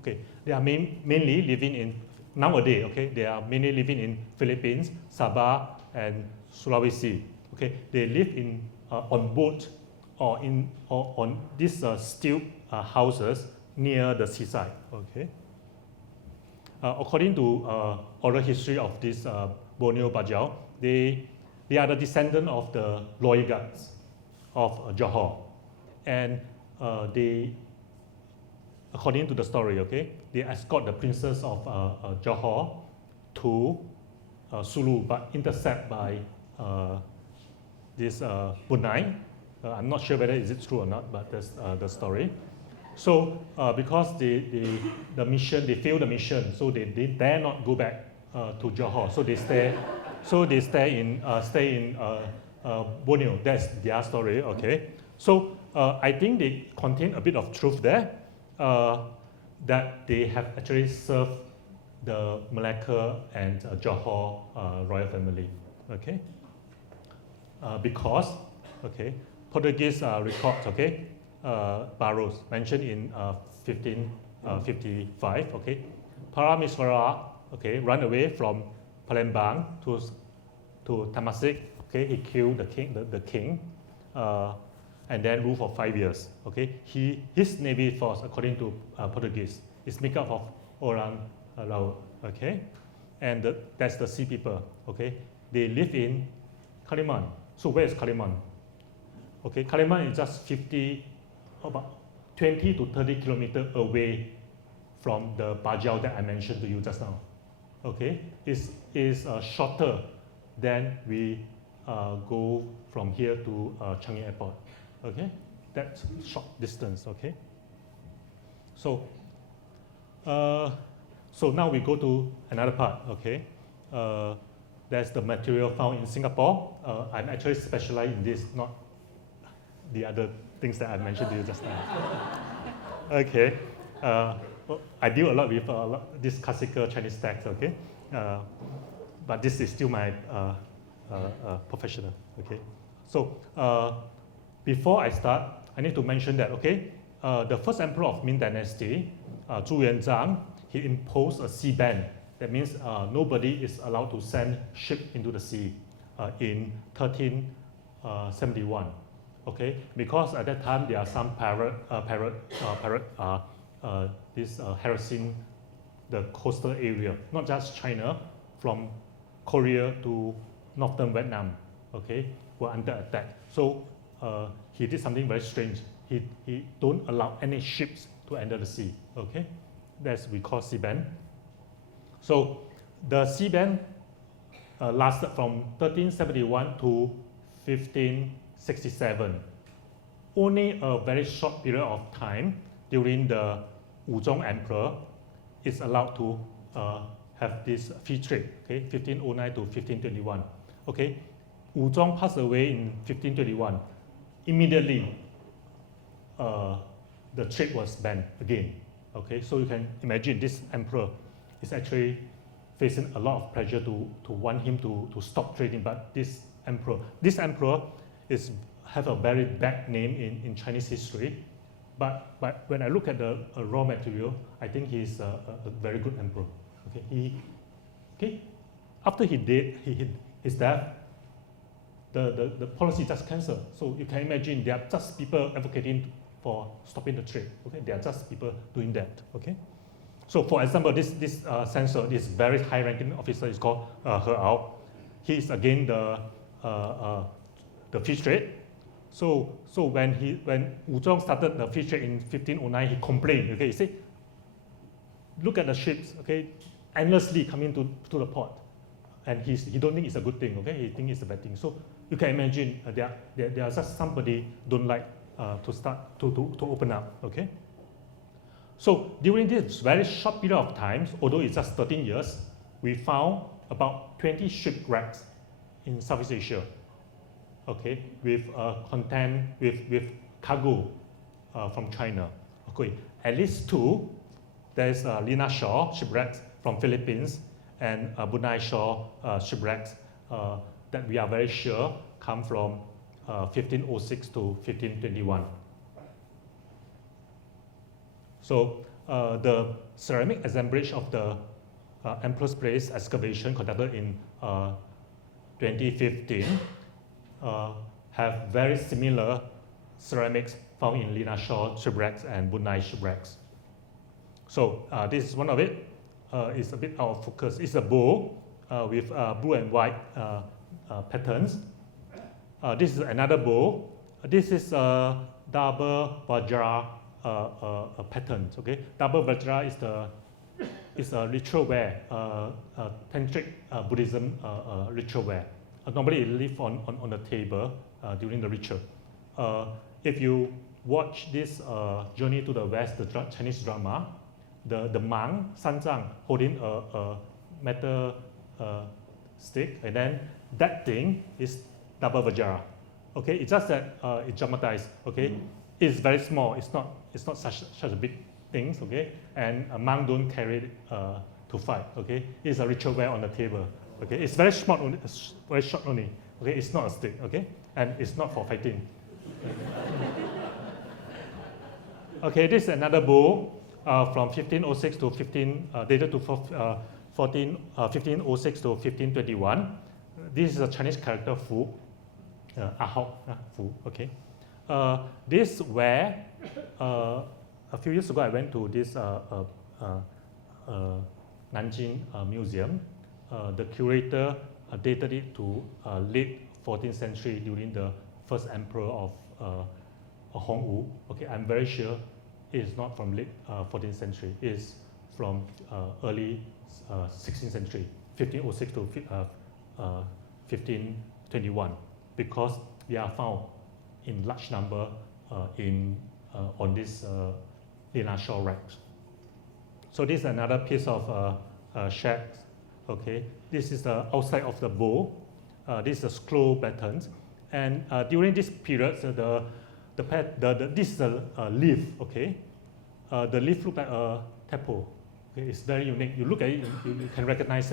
Okay, they are mainly living in, nowadays, okay, they are mainly living in Philippines, Sabah, and Sulawesi. Okay, they live in on boat or on these steel houses near the seaside. Okay. According to oral history of this Borneo Bajau, they are the descendant of the loyal guards of Johor, and they, according to the story, okay, they escort the princess of Johor to Sulu, but intercept by this Bunai. I'm not sure whether is it true or not, but that's the story. So because the mission, they failed the mission, so they dare not go back to Johor. So they stay in Borneo. That's their story. Okay. So I think they contain a bit of truth there, that they have actually served the Malacca and Johor royal family. Okay. Because Portuguese records, okay, Barros mentioned in 1555, okay, Paramiswara, okay, ran away from Palembang to Temasek, okay, he killed the king, and then ruled for 5 years, okay. His navy force, according to Portuguese, is made up of orang Laut, okay, and that's the sea people, okay. They live in Kaliman. So where is Kaliman? Okay, Kaliman is just about 20 to 30 kilometers away from the Bajau that I mentioned to you just now. Okay, is shorter than we go from here to Changi Airport. Okay, that's short distance. Okay, so now we go to another part. Okay, that's the material found in Singapore. I'm actually specialized in this, not the other things that I mentioned to you just now. Okay, I deal a lot with this classical Chinese text. Okay, but this is still my professional. Okay, so before I start, I need to mention that the first emperor of Ming Dynasty, Zhu Yuanzhang, he imposed a sea ban. That means nobody is allowed to send ship into the sea in 1371. Okay, because at that time there are some harassing the coastal area, not just China, from Korea to northern Vietnam. Okay, were under attack. So he did something very strange. He don't allow any ships to enter the sea. Okay, that's we call sea ban. So the sea ban lasted from 1371 to 15 1567. Only a very short period of time during the Wuzhong Emperor is allowed to have this free trade, okay, 1509 to 1521. Okay, Wuzhong passed away in 1521. Immediately, the trade was banned again. Okay, so you can imagine this emperor is actually facing a lot of pressure to want him to stop trading. But this emperor have a very bad name in Chinese history. But when I look at the raw material, I think he's a very good emperor. Okay, after his death, the policy just cancelled. So you can imagine there are just people advocating for stopping the trade. Okay, there are just people doing that. Okay, so for example, this censor, this very high-ranking officer is called He Ao. He is again the free trade. So when Wuzhong started the free trade in 1509, he complained. Okay, he said, look at the ships. Okay, endlessly coming to the port, and he don't think it's a good thing. Okay, he thinks it's a bad thing. So you can imagine there are just somebody don't like to start to open up. Okay. So during this very short period of time, although it's just 13 years, we found about 20 shipwrecks in Southeast Asia. Okay, with content with cargo from China. Okay, at least 2. There's Lina Shaw shipwrecks from Philippines and Brunei Shaw shipwrecks that we are very sure come from 1506 to 1521. So the ceramic assemblage of the Emperor's Place excavation conducted in 2015 have very similar ceramics found in Lina Shaw shipwrecks and Brunei shipwrecks. So this is one of it. It's a bit out of focus. It's a bow with blue and white patterns. This is another bow. This is a double vajra pattern. Okay, double vajra is a ritual wear, tantric Buddhism ritual wear. Normally it lives on the table during the ritual. If you watch this Journey to the West, the Chinese drama, the monk Sanzang holding a metal stick, and then that thing is double vajra. Okay, it's just that it's dramatized. Okay, it's very small. It's not such a big thing. Okay, and a monk don't carry it to fight. Okay, it's a ritual wear on the table. Okay, it's very short only. Okay, it's not a stick. Okay, and it's not for fighting. Okay, this is another bow from 1506 to dated to 1506 to 1521. This is a Chinese character Fu, Fu. Okay, this ware. A few years ago, I went to this Nanjing Museum. The curator dated it to late 14th century during the first emperor of Hongwu. Okay, I'm very sure it is not from late 14th century. It is from early 16th century, 1506 to 1521, because they are found in large number on this Lina Shaw racks. So this is another piece of sherds. Okay, this is the outside of the bow. This is the scroll patterns, and during this period, so this is a leaf. Okay, the leaf looks like a tadpole. Okay, it's very unique. You look at it, you can recognize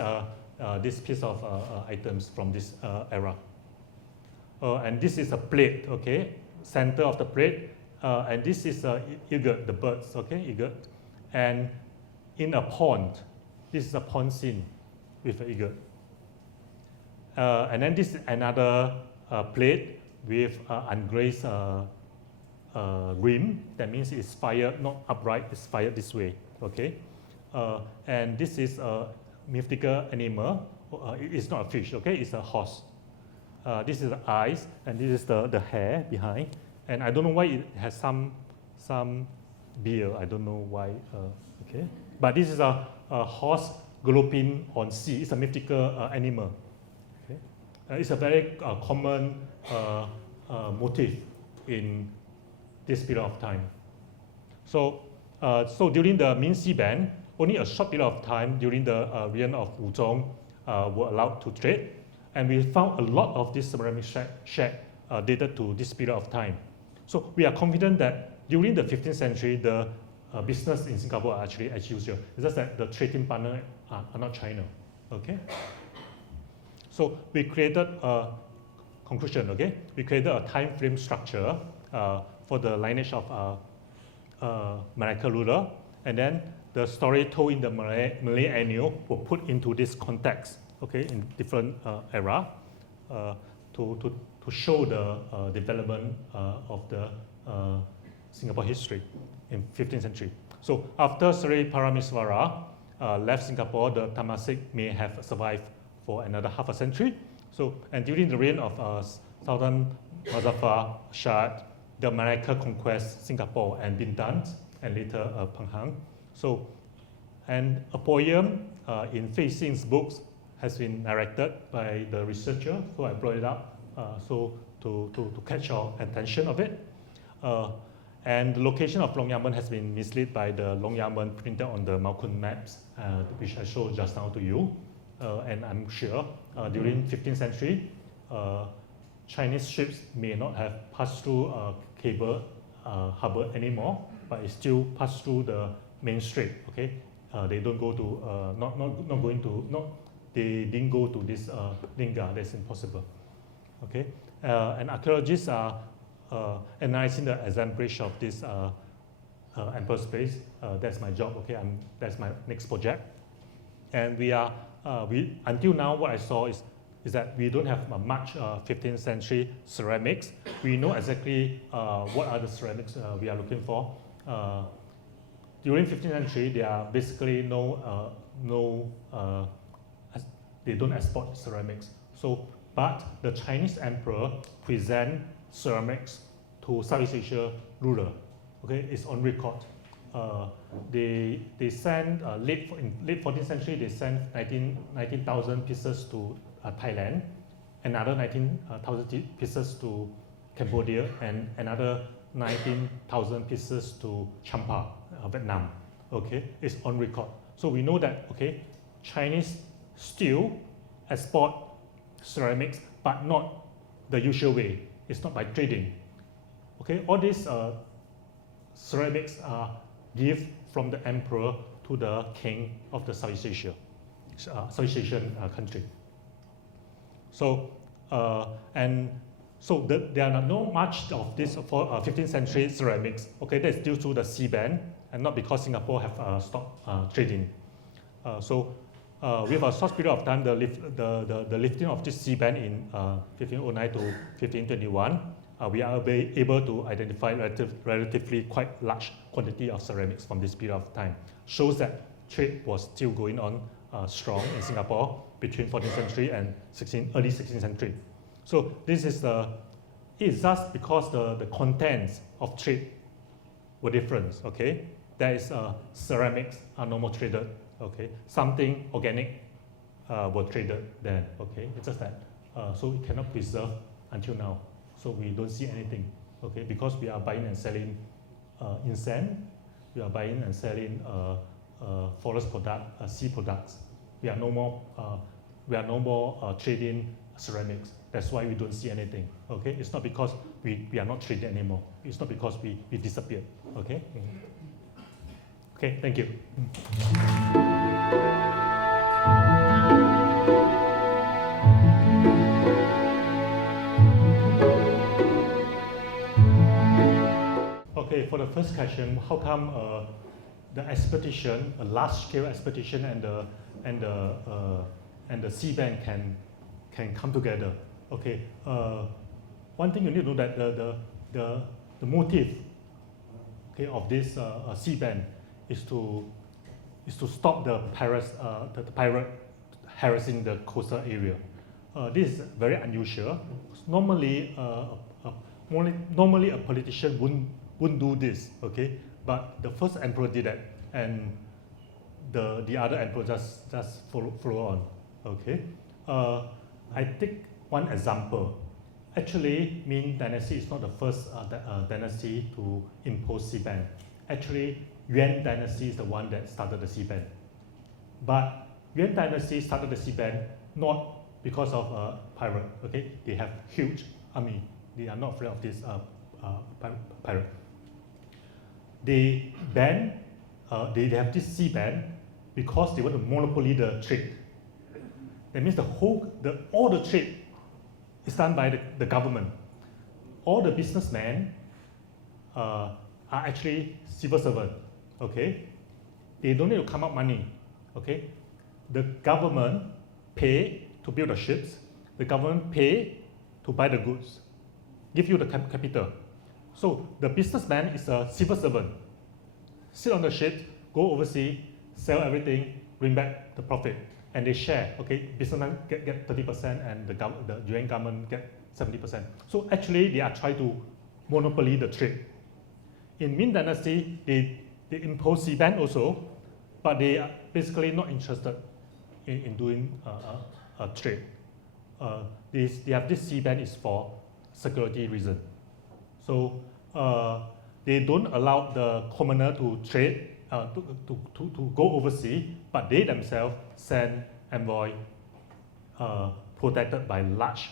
this piece of items from this era. And this is a plate. Okay, center of the plate, and this is eaglet, the birds. Okay, eaglet, and in a pond. This is a pond scene with an eagle. And then this is another plate with ungrazed rim. That means it's fired not upright, it's fired this way. Okay, and this is a mythical animal. It's not a fish. Okay, it's a horse. This is the eyes, and this is the hair behind. And I don't know why it has some beard. I don't know why. Okay, but this is a horse galloping on sea. It's a mythical animal. Okay? It's a very common motif in this period of time. So, so during the Ming Sea-Band, only a short period of time during the reign of Wuzong were allowed to trade, and we found a lot of this ceramic shack dated to this period of time. So we are confident that during the 15th century, the business in Singapore are actually as usual. It's just that the trading partner are not China. Okay. So we created a conclusion. Okay, we created a time frame structure for the lineage of Malacca ruler, and then the story told in the Malay Annual were put into this context. Okay, in different era to show the development of the Singapore history in 15th century. So after Sri Paramiswara left Singapore, the Temasek may have survived for another half a century. So, and during the reign of Sultan Muzaffar Shah, the Malacca conquest Singapore and Bintan, and later Penang. So, and a poem in Fei Xing's books has been narrated by the researcher, so I brought it up so to catch our attention of it. And the location of Long Yamen has been misled by the Long Yamen printed on the Malkun maps, which I showed just now to you. And I'm sure during 15th century, Chinese ships may not have passed through Cable Harbor anymore, but it still passed through the main strait. Okay, they don't go to they didn't go to this Lingga. That's impossible. Okay, and archaeologists are analyzing the assemblage of this ample space. That's my job. Okay, that's my next project, and we are until now what I saw is that we don't have much 15th century ceramics. We know exactly what are the ceramics we are looking for. During 15th century, there are basically they don't export ceramics. So, but the Chinese emperor present ceramics to Southeast Asia ruler. Okay, it's on record. They sent in late 14th century. They sent 19,000 pieces to Thailand, another 19,000 pieces to Cambodia, and another 19,000 pieces to Champa, Vietnam. Okay, it's on record. So we know that okay, Chinese still export ceramics, but not the usual way. It's not by trading. Okay, all these ceramics are given from the emperor to the king of the Southeast Asia, Southeast Asian country. So there are not much of this for 15th century ceramics. Okay, that's due to the sea ban and not because Singapore have stopped trading. With a short period of time, the lifting of this sea ban in 1509 to 1521, we are able to identify relatively quite large quantity of ceramics from this period of time. Shows that trade was still going on strong in Singapore between 14th century and early 16th century. So this is it's just because the contents of trade were different. Okay, there is ceramics are no more traded. Okay, something organic were traded then. Okay, it's just that so we cannot preserve until now. So we don't see anything. Okay, because we are buying and selling incense, we are buying and selling forest product, sea products. We are no more trading ceramics. That's why we don't see anything. Okay, it's not because we are not trading anymore. It's not because we disappeared. Okay. Okay, thank you. Okay, for the first question, how come the expedition, a large-scale expedition, and the sea bank can come together? Okay, one thing you need to know that the motive, okay, of this sea band is to stop the pirate harassing the coastal area. This is very unusual. Normally, a politician wouldn't do this. Okay, but the first emperor did that, and the other emperor just follow on. Okay, I take one example. Actually, Ming Dynasty is not the first dynasty to impose sea ban. Actually, Yuan Dynasty is the one that started the sea ban. But Yuan Dynasty started the sea ban not because of pirate. Okay, they have huge army. They are not afraid of this pirate. They ban. They have this sea ban because they want to monopoly the trade. That means all the trade is done by the government. All the businessmen are actually civil servants. Okay, they don't need to come up money. Okay, the government pay to build the ships. The government pay to buy the goods, give you the capital. So the businessman is a civil servant. Sit on the ship, go overseas, sell everything, bring back the profit, and they share. Okay, businessmen get 30%, and the Yuan government get 70%. So actually, they are trying to monopoly the trade. In Ming Dynasty, they impose sea ban also, but they are basically not interested in doing a trade. They have this sea ban is for security reason. So they don't allow the commoner to trade, to go overseas, but they themselves send envoy protected by large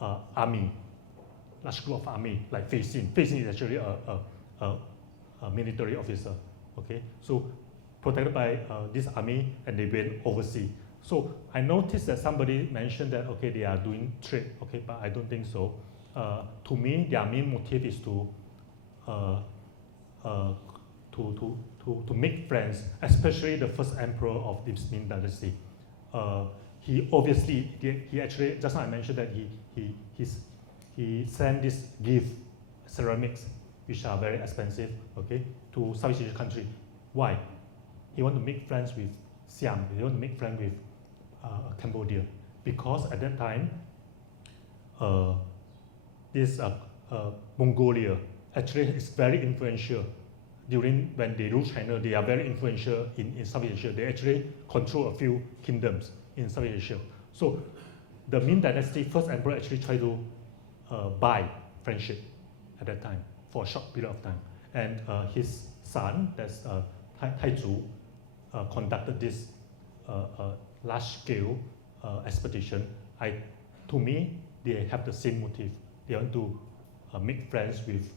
army, large group of army, like Fei Xin. Fei Xin is actually a military officer. Okay, so protected by this army, and they went overseas. So I noticed that somebody mentioned that, okay, they are doing trade, okay, but I don't think so. To me, their main motive is to make friends, especially the first emperor of this Ming Dynasty. He obviously, he actually, just now I mentioned that he sent this gift, ceramics, which are very expensive, okay, to Southeast Asian country. Why? He want to make friends with Siam. He want to make friends with Cambodia, because at that time, this Mongolia actually is very influential. During when they rule China, they are very influential in Southeast Asia. They actually control a few kingdoms in Southeast Asia. So the Ming Dynasty first emperor actually tried to buy friendship at that time for a short period of time. And his son, that's Tai Yew, conducted this large-scale expedition. To me, they have the same motive. They want to make friends with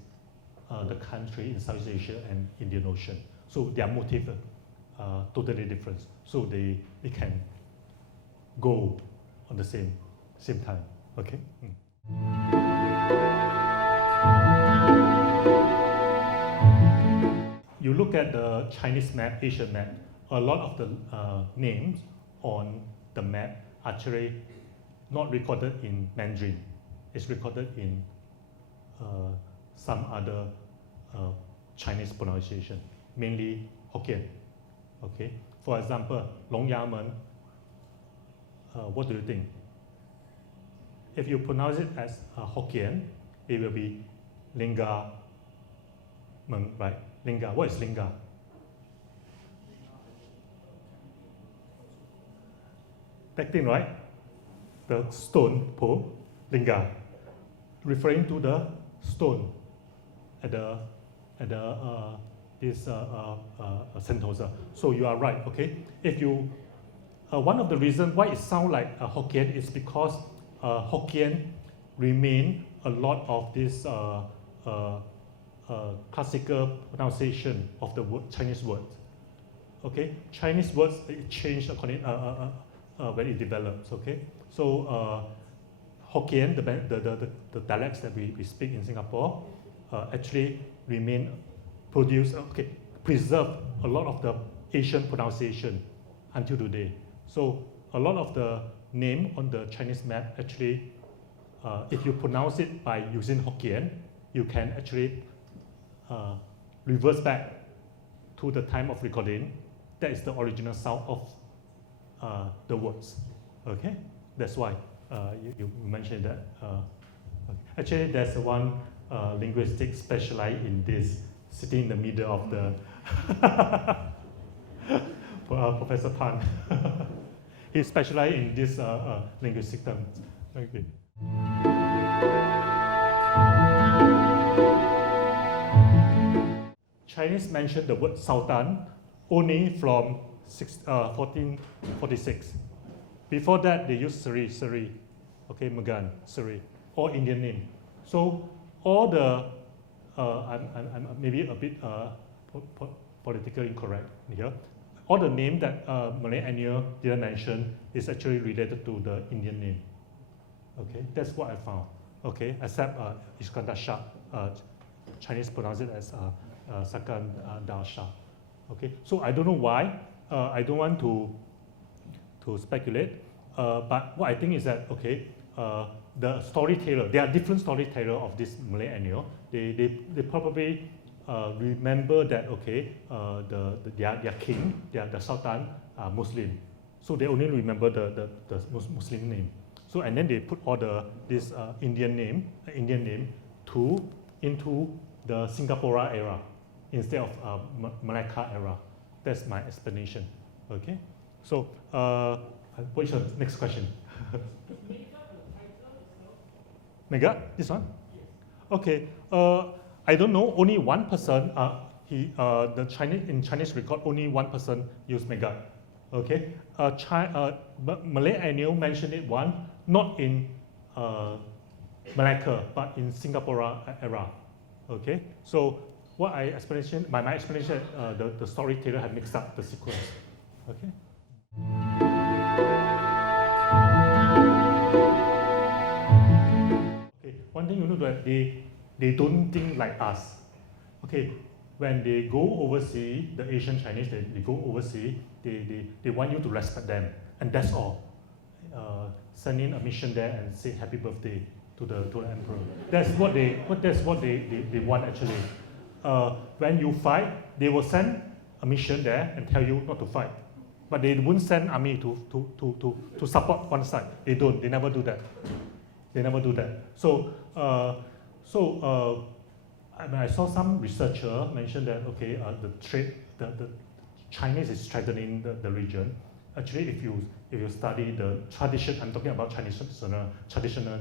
the country in Southeast Asia and Indian Ocean. So their motive totally different. So they can go on the same time. Okay. You look at the Chinese map, Asian map. A lot of the names on the map actually not recorded in Mandarin. It's recorded in some other Chinese pronunciation, mainly Hokkien. Okay. For example, Long Yamen. What do you think? If you pronounce it as Hokkien, it will be Linga Meng, right? Linga. What is Linga? That thing, right? The stone pole, Linga, referring to the stone at this Sentosa. So you are right. Okay. If you one of the reasons why it sounds like Hokkien is because Hokkien remain a lot of this classical pronunciation of the Chinese words. Okay, Chinese words change according when it develops. Okay, so Hokkien, the dialects that we speak in Singapore, actually preserve a lot of the Asian pronunciation until today. So a lot of the name on the Chinese map actually, if you pronounce it by using Hokkien, you can actually reverse back to the time of recording. That is the original sound of the words. Okay, that's why you mentioned that. Actually, there's one linguistic specialist in this, sitting in the middle of the Professor Pan. He specialized in this linguistic terms. Okay. Chinese mentioned the word Sultan only from 1446. Before that, they used Sri, okay, Magan, Sri, or Indian name. So all the, I'm maybe a bit politically incorrect here. All the name that Malay Annual didn't mention is actually related to the Indian name. Okay, that's what I found. Okay, except Iskandar Shah, Chinese pronounce it as Sakandar Shah. Okay, so I don't know why. I don't want to speculate. But what I think is that okay, the storyteller, there are different storyteller of this Malay Annual. They probably remember that okay, their king, the Sultan, are Muslim, so they only remember the Muslim name. So and then they put all this Indian name into the Singapura era instead of Malacca era. That's my explanation. Okay, so what is your next question? Mega, this one? Yes. Okay. I don't know. Only one person. The Chinese record, only one person used Mega. Okay. Malay Annual mentioned it one, not in Malacca, but in Singapura era. Okay. So what my explanation, the storyteller had mixed up the sequence. Okay. Okay. One thing you know that they don't think like us. Okay. When they go overseas, the Asian Chinese, they go overseas, they want you to respect them, and that's all. Send in a mission there and say happy birthday to the emperor. That's what they want actually. When you fight, they will send a mission there and tell you not to fight, but they won't send army to support one side. They don't. They never do that. They never do that. So I saw some researcher mention that okay, the Chinese is threatening the region. Actually, if you study the tradition, I'm talking about traditional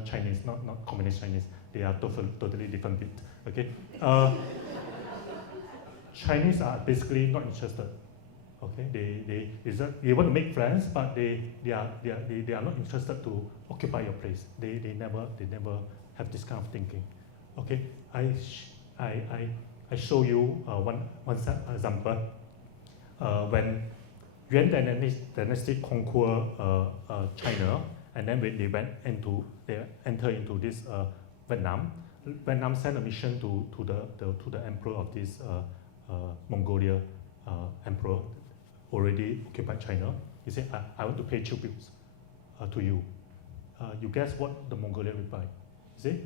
Chinese, not communist Chinese. They are totally different bit. Okay, Chinese are basically not interested. Okay, they want to make friends, but they are not interested to occupy your place. They never have this kind of thinking. Okay, I show you one example. When Yuan dynasty conquer China, and then they enter into this Vietnam. Vietnam sent a mission to the emperor of this Mongolia emperor, already occupied China. He said, I want to pay tributes to you. You guess what the Mongolian replied? He said,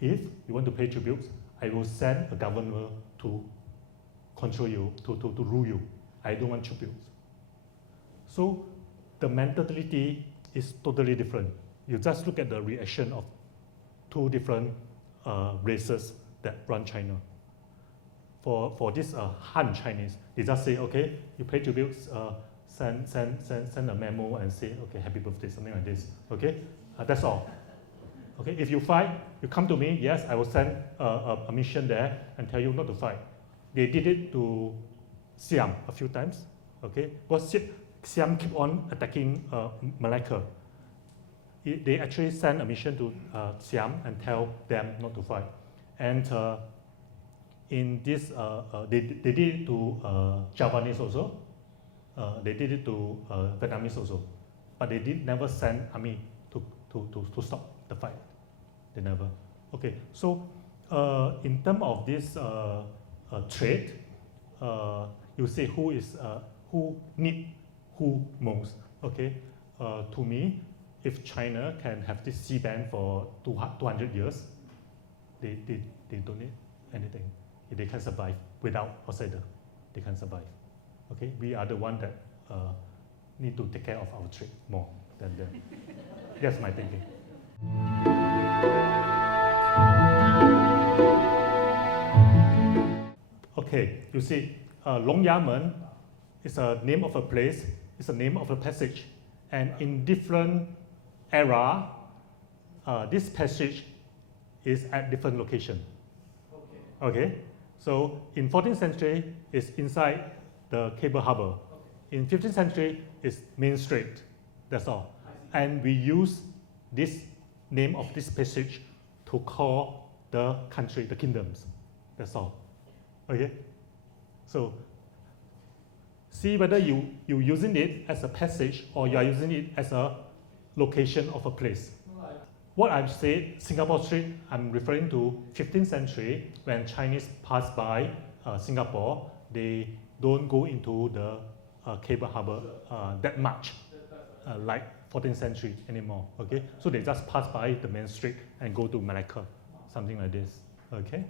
if you want to pay tributes, I will send a governor to control you, to rule you. I don't want tributes. So the mentality is totally different. You just look at the reaction of two different races that run China. For this Han Chinese, they just say, okay, you pay tributes, send a memo and say, okay, happy birthday, something like this. Okay, that's all. Okay, if you fight, you come to me. Yes, I will send a mission there and tell you not to fight. They did it to Siam a few times. Okay, because Siam keep on attacking Malacca. They actually sent a mission to Siam and tell them not to fight. And in this, they did it to Javanese also. They did it to Vietnamese also. But they never send army to stop the fight. They never. Okay, so in terms of this trade, you say who need who most. Okay, to me, if China can have this sea band for 200 years, they don't need anything. They can survive without outsider. They can survive. Okay, we are the one that need to take care of our trade more than them. That's my thinking. Okay, you see, Long Yamen is a name of a place, it's a name of a passage, and in different era, this passage is at different location. Okay. So in 14th century, it's inside the cable harbor. In 15th century, it's Main Strait. That's all. And we use this name of this passage to call the country, the kingdoms. That's all. Okay. So see whether you're using it as a passage or you are using it as a location of a place. What I've said, Singapore Strait, I'm referring to 15th century when Chinese pass by Singapore, they don't go into the cable harbor that much like 14th century anymore. Okay, so they just pass by the main strait and go to Malacca, something like this. Okay.